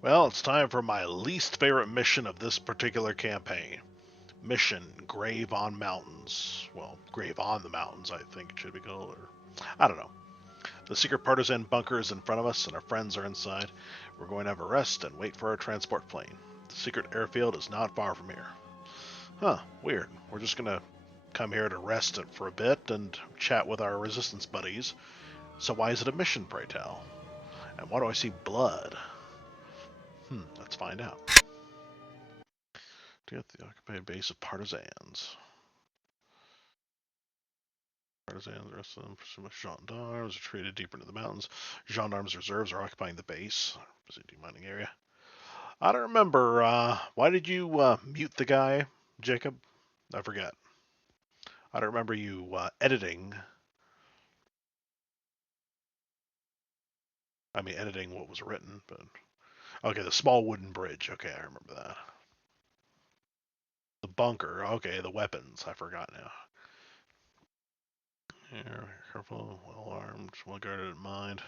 Well, it's time for my least favorite mission of this particular campaign. Mission Grave on Mountains. Well, Grave on the Mountains, I think it should be called, or I don't know. The secret partisan bunker is in front of us, and our friends are inside. We're going to have a rest and wait for our transport plane. The secret airfield is not far from here. Huh, weird. We're just gonna come here to rest for a bit and chat with our resistance buddies. So why is it a mission, pray tell? And why do I see blood? Let's find out. To get the occupied base of partisans. Partisans, the rest of them pursue with gendarmes, retreated deeper into the mountains. Gendarmes reserves are occupying the base. Busy mining area. I don't remember. Why did you mute the guy, Jacob? I forget. I don't remember you editing. I mean, editing what was written, but okay, the small wooden bridge. Okay, I remember that. The bunker. Okay, the weapons. I forgot now. Here, careful, well armed, well guarded in mind.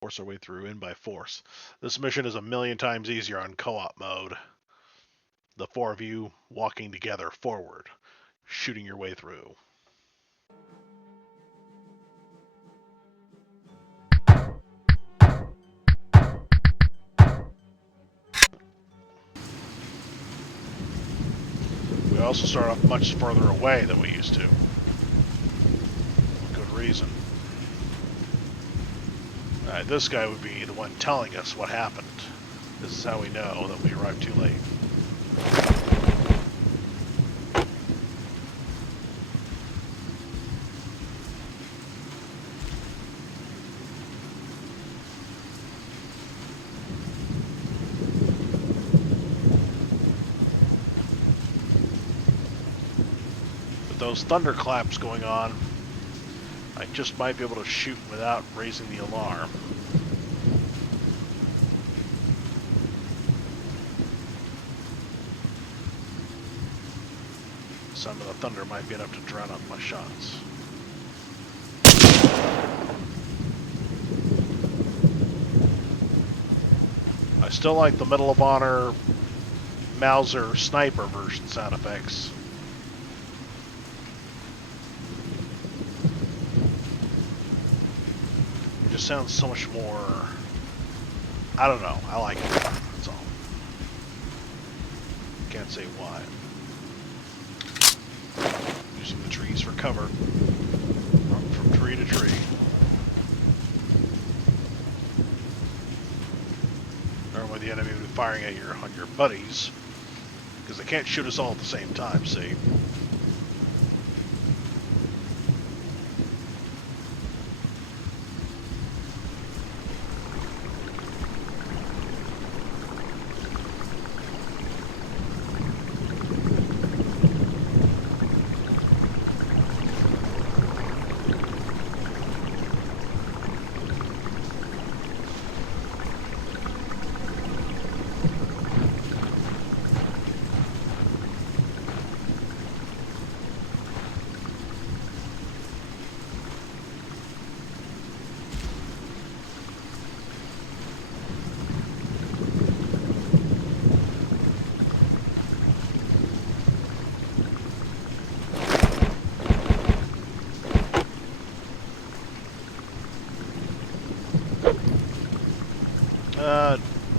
Force our way through in by force. This mission is a million times easier on co-op mode. The four of you walking together forward, shooting your way through. We also start off much further away than we used to. Good reason. Alright, this guy would be the one telling us what happened. This is how we know that we arrived too late. With those thunderclaps going on, I just might be able to shoot without raising the alarm. Some of the thunder might be enough to drown out my shots. I still like the Medal of Honor Mauser sniper version sound effects. It just sounds so much more... I don't know, I like it. That's all. Can't say why. Using the trees for cover. Run from tree to tree. Normally the enemy would be firing at on your buddies, because they can't shoot us all at the same time, see?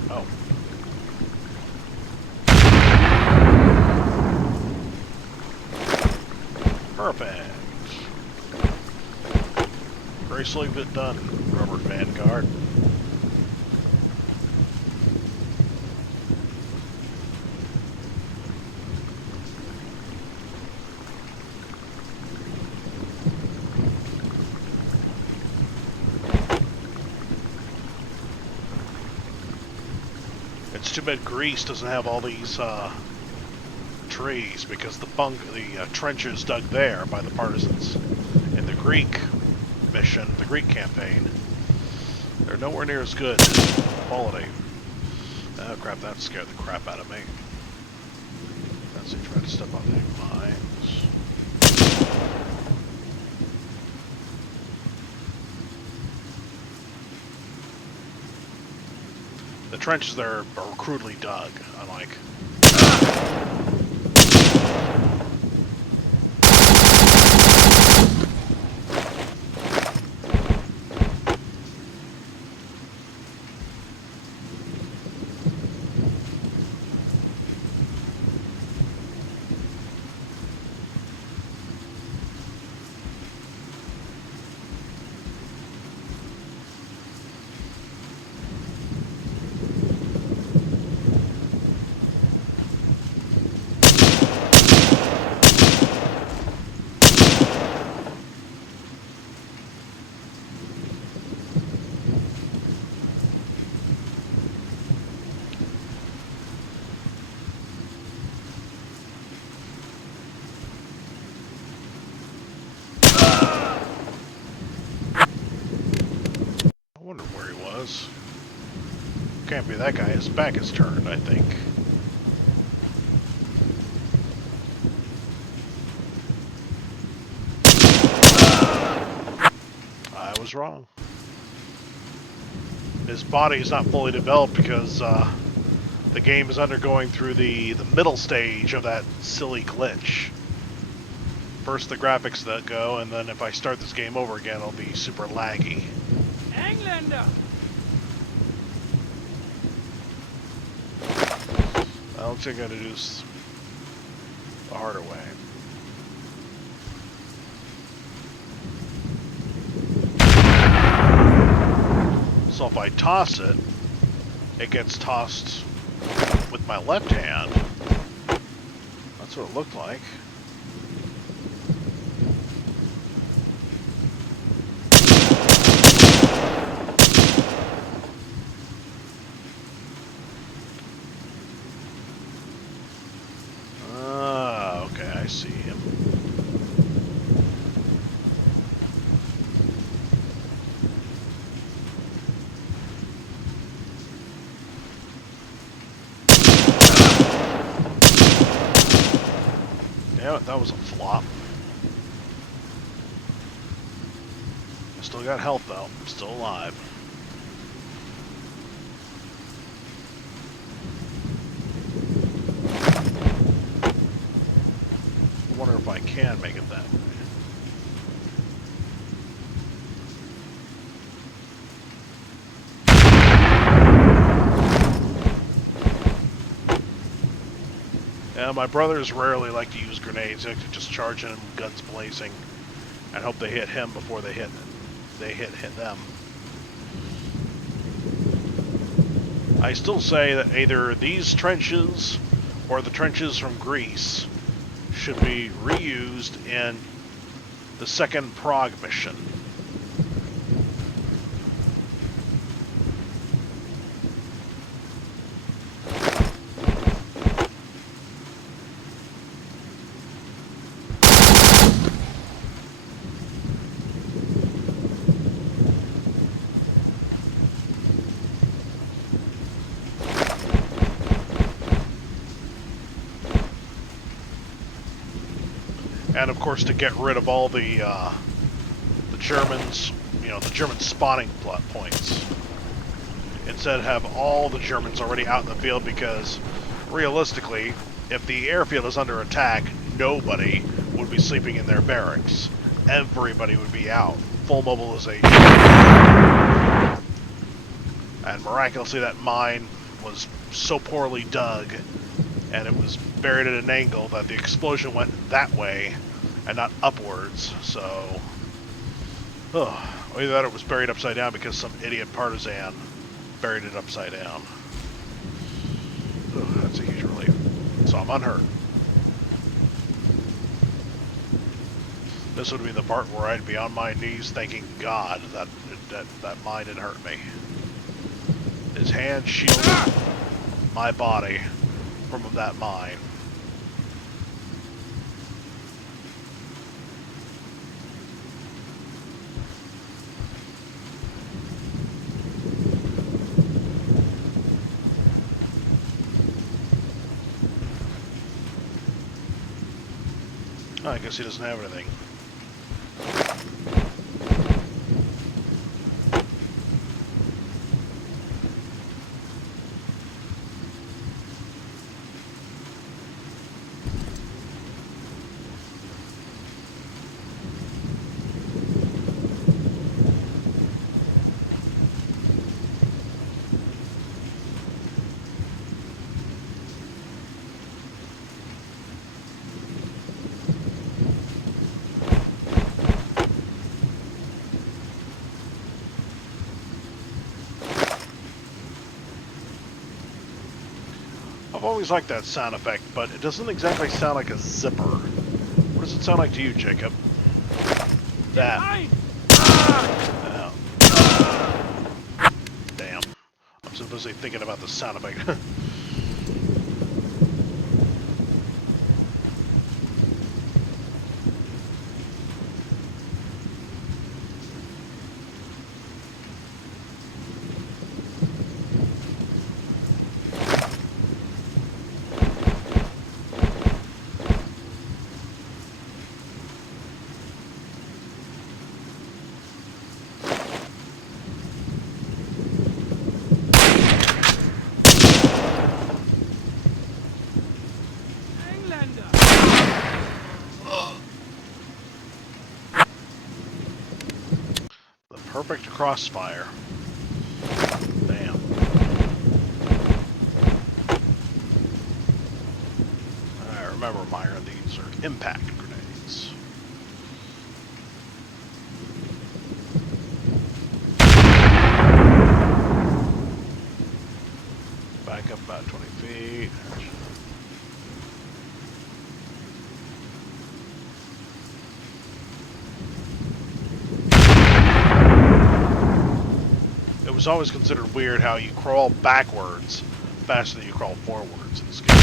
Oh. Perfect. Gracefully done, Robert Vanguard. It's too bad Greece doesn't have all these trees, because the trenches dug there by the partisans in the Greek mission, the Greek campaign, they're nowhere near as good quality. Oh crap, that scared the crap out of me. That's he tried to step on the mines. The trenches there are crudely dug, unlike... I wonder where he was. Can't be that guy. His back is turned, I think. I was wrong. His body is not fully developed because the game is undergoing through the middle stage of that silly glitch. First the graphics that go, and then if I start this game over again, it'll be super laggy. Engländer! I don't think I'm going to do this the harder way. So if I toss it, it gets tossed with my left hand. That's what it looked like. Okay, I see him. Damn it, that was a flop. I still got health though. I'm still alive. I wonder if I can make it that way. Yeah, my brothers rarely like to use grenades. They like to just charge in, guns blazing, and hope they hit him before they hit them. I still say that either these trenches or the trenches from Greece should be reused in the second Prague mission. And of course, to get rid of all the Germans, the German spawning plot points. Instead, have all the Germans already out in the field, because realistically, if the airfield is under attack, nobody would be sleeping in their barracks. Everybody would be out, full mobilization. And miraculously, that mine was so poorly dug, and it was buried at an angle that the explosion went that way and not upwards. So, either that or it was buried upside down because some idiot partisan buried it upside down. That's a huge relief. So I'm unhurt. This would be the part where I'd be on my knees thanking God that mine didn't hurt me. His hand shielded my body from that mine. Oh, I guess he doesn't have anything. always liked that sound effect, but it doesn't exactly sound like a zipper. What does it sound like to you, Jacob? That. Oh. Damn. I'm so busy thinking about the sound effect. The perfect crossfire. Damn. I remember, Myron, these are impact grenades. Back up about 20 feet. It was always considered weird how you crawl backwards faster than you crawl forwards in this game.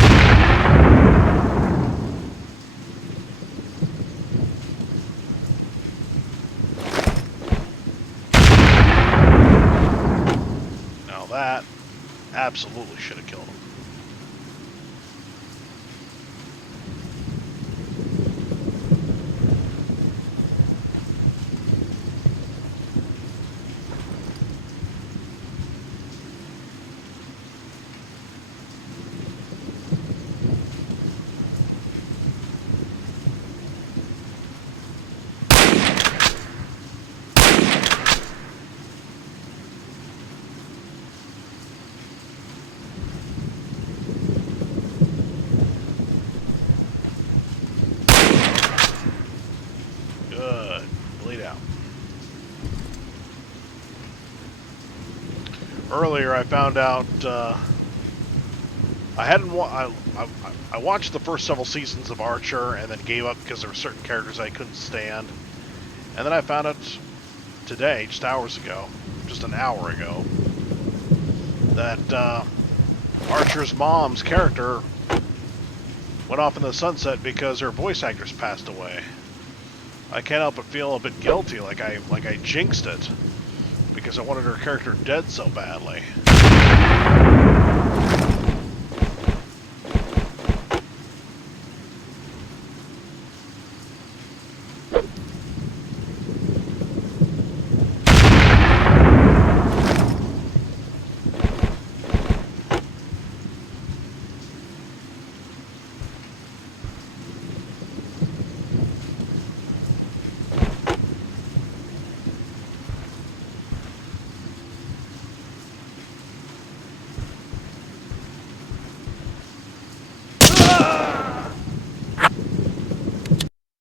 Now that absolutely should have killed him. Good. Bleed out. Earlier, I found out I hadn't. I watched the first several seasons of Archer and then gave up because there were certain characters I couldn't stand. And then I found out today, just hours ago, just an hour ago, that Archer's mom's character went off in the sunset because her voice actress passed away. I can't help but feel a bit guilty, like I jinxed it, because I wanted her character dead so badly.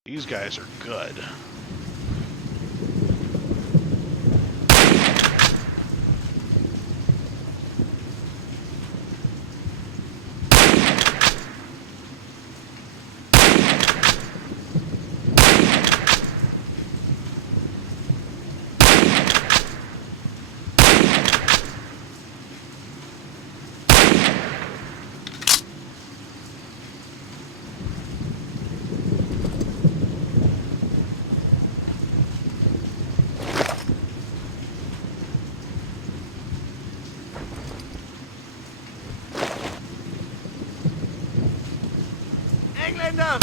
These guys are good. Engländer!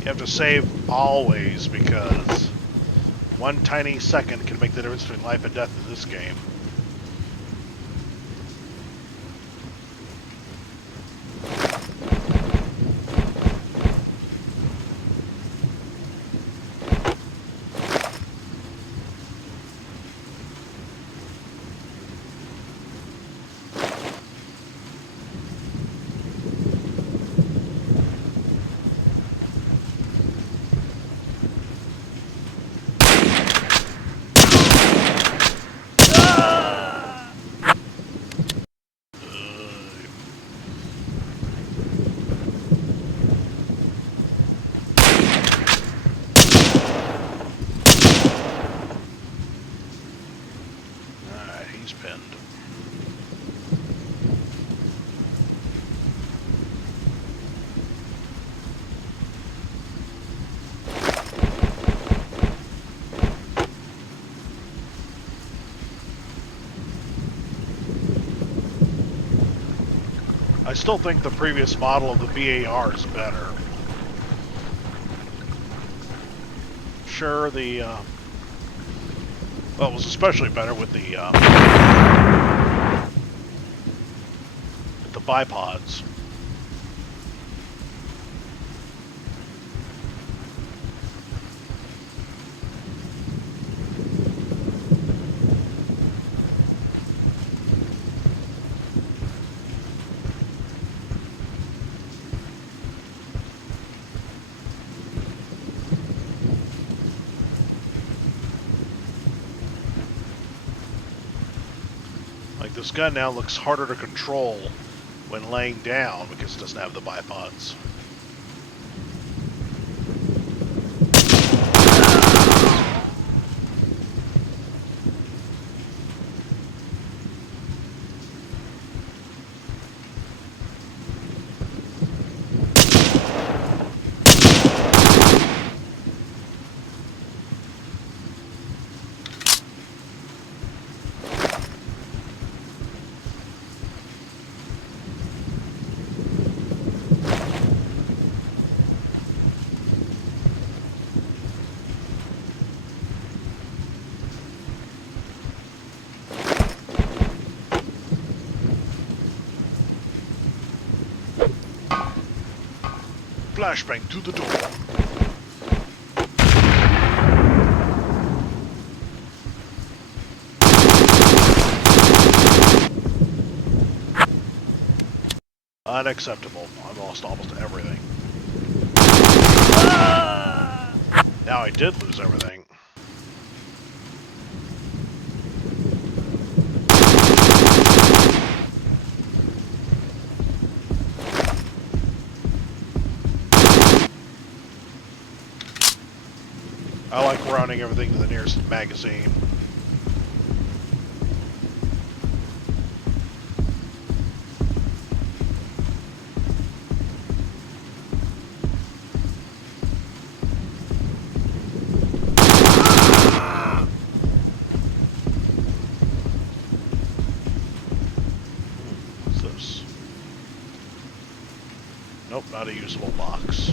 You have to save always, because one tiny second can make the difference between life and death in this game. still think the previous model of the VAR is better. Sure, well, it was especially better with the bipods. Like, this gun now looks harder to control when laying down because it doesn't have the bipods. Flashbang to the door. Unacceptable. I lost almost everything. Now I did lose everything. I like rounding everything to the nearest magazine. What's this? Nope, not a usable box.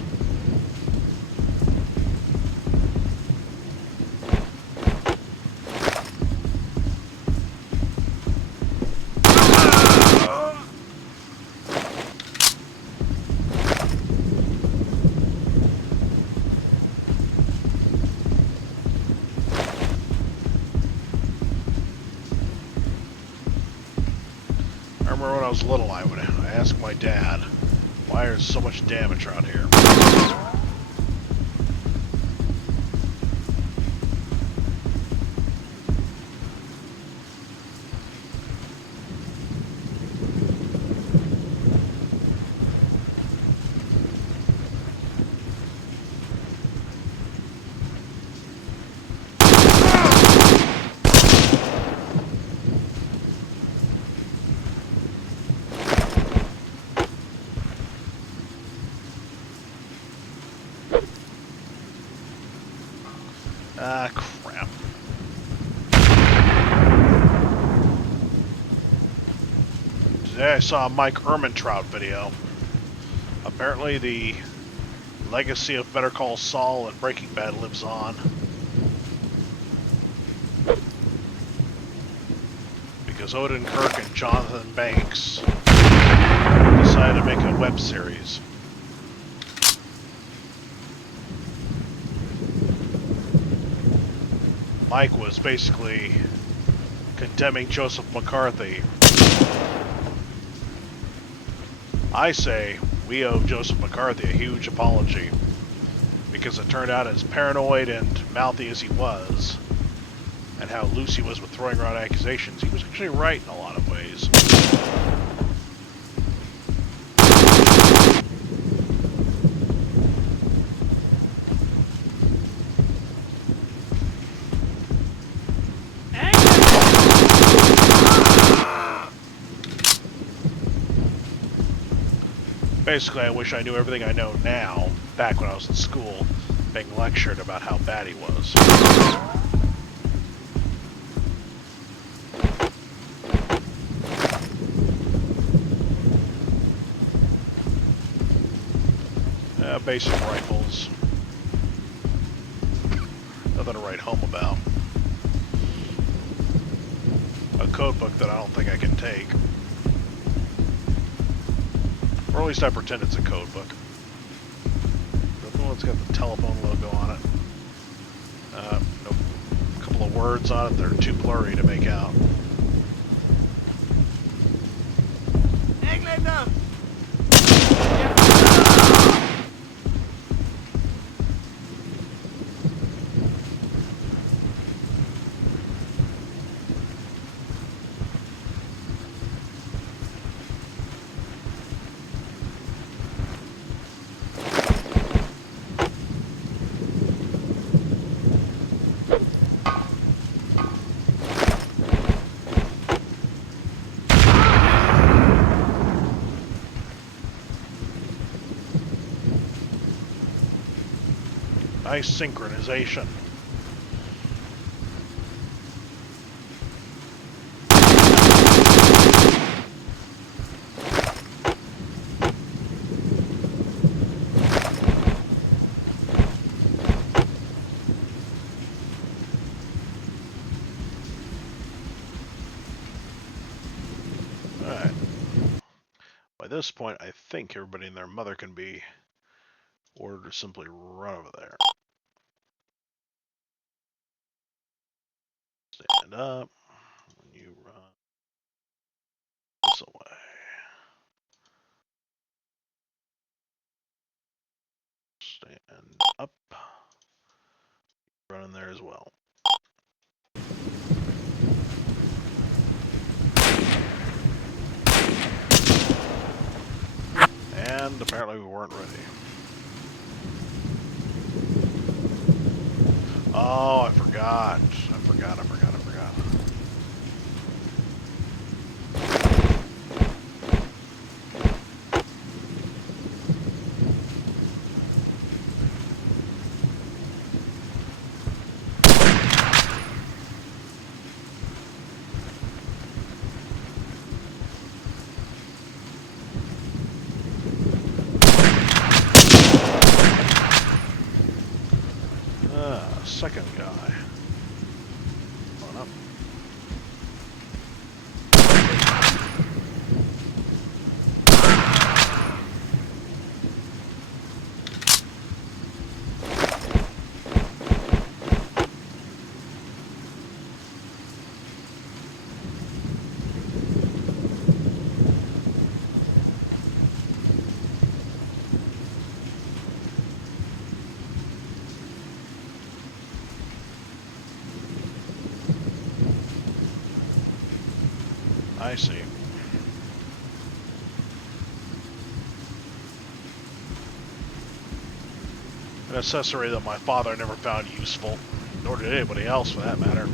When I was little, I asked my dad, why is so much damage around here? Ah, crap. Today I saw a Mike Ehrmantraut video. Apparently the legacy of Better Call Saul and Breaking Bad lives on. Because Odin Kirk and Jonathan Banks decided to make a web series. Mike was basically condemning Joseph McCarthy. I say we owe Joseph McCarthy a huge apology, because it turned out as paranoid and mouthy as he was, and how loose he was with throwing around accusations, he was actually right in a lot of ways. Basically, I wish I knew everything I know now, back when I was in school, being lectured about how bad he was. Basic rifles. Nothing to write home about. A code book that I don't think I can take. Or at least I pretend it's a code book. The one's got the telephone logo on it. Nope. A couple of words on it that are too blurry to make out. Engländer! Nice synchronization. Alright. By this point, I think everybody and their mother can be ordered to simply run over there. Stand up. When you run this away. Stand up. Run in there as well. And apparently we weren't ready. Oh, I forgot. I forgot. Second guy. Come on up. I see. An accessory that my father never found useful, nor did anybody else for that matter.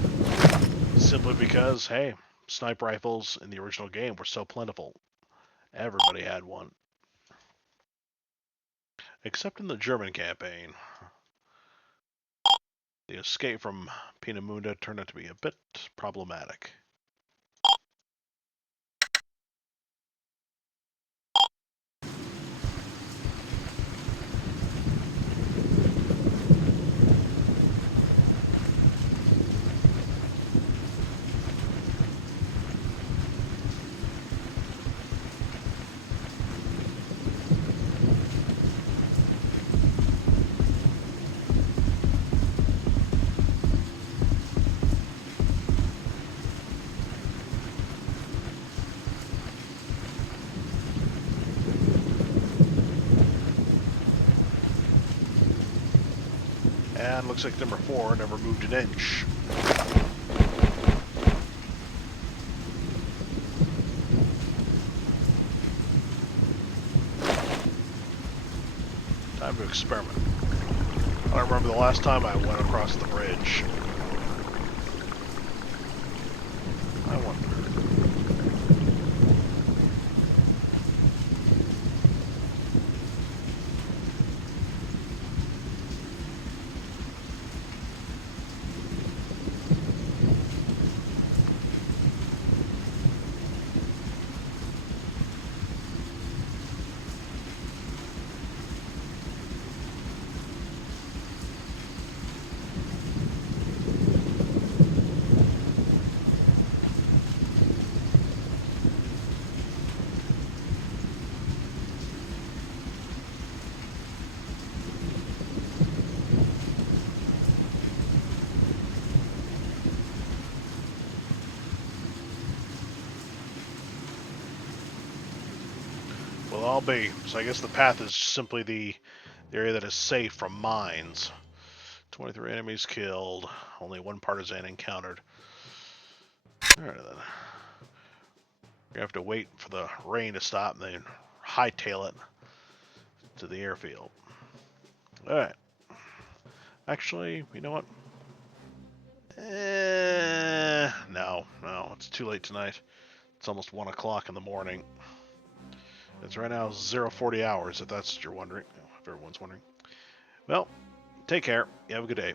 Simply because, hey, sniper rifles in the original game were so plentiful. Everybody had one. Except in the German campaign. The escape from Peenemünde turned out to be a bit problematic. And looks like number 4 never moved an inch. Time to experiment. I don't remember the last time I went across the bridge. I wonder. I'll be. So I guess the path is simply the area that is safe from mines. 23 enemies killed. Only one partisan encountered. Alright then. We have to wait for the rain to stop and then hightail it to the airfield. Alright. Actually, you know what? No, it's too late tonight. It's almost 1 o'clock in the morning. It's right now 040 hours, if that's what you're wondering. If everyone's wondering. Well, take care. You have a good day.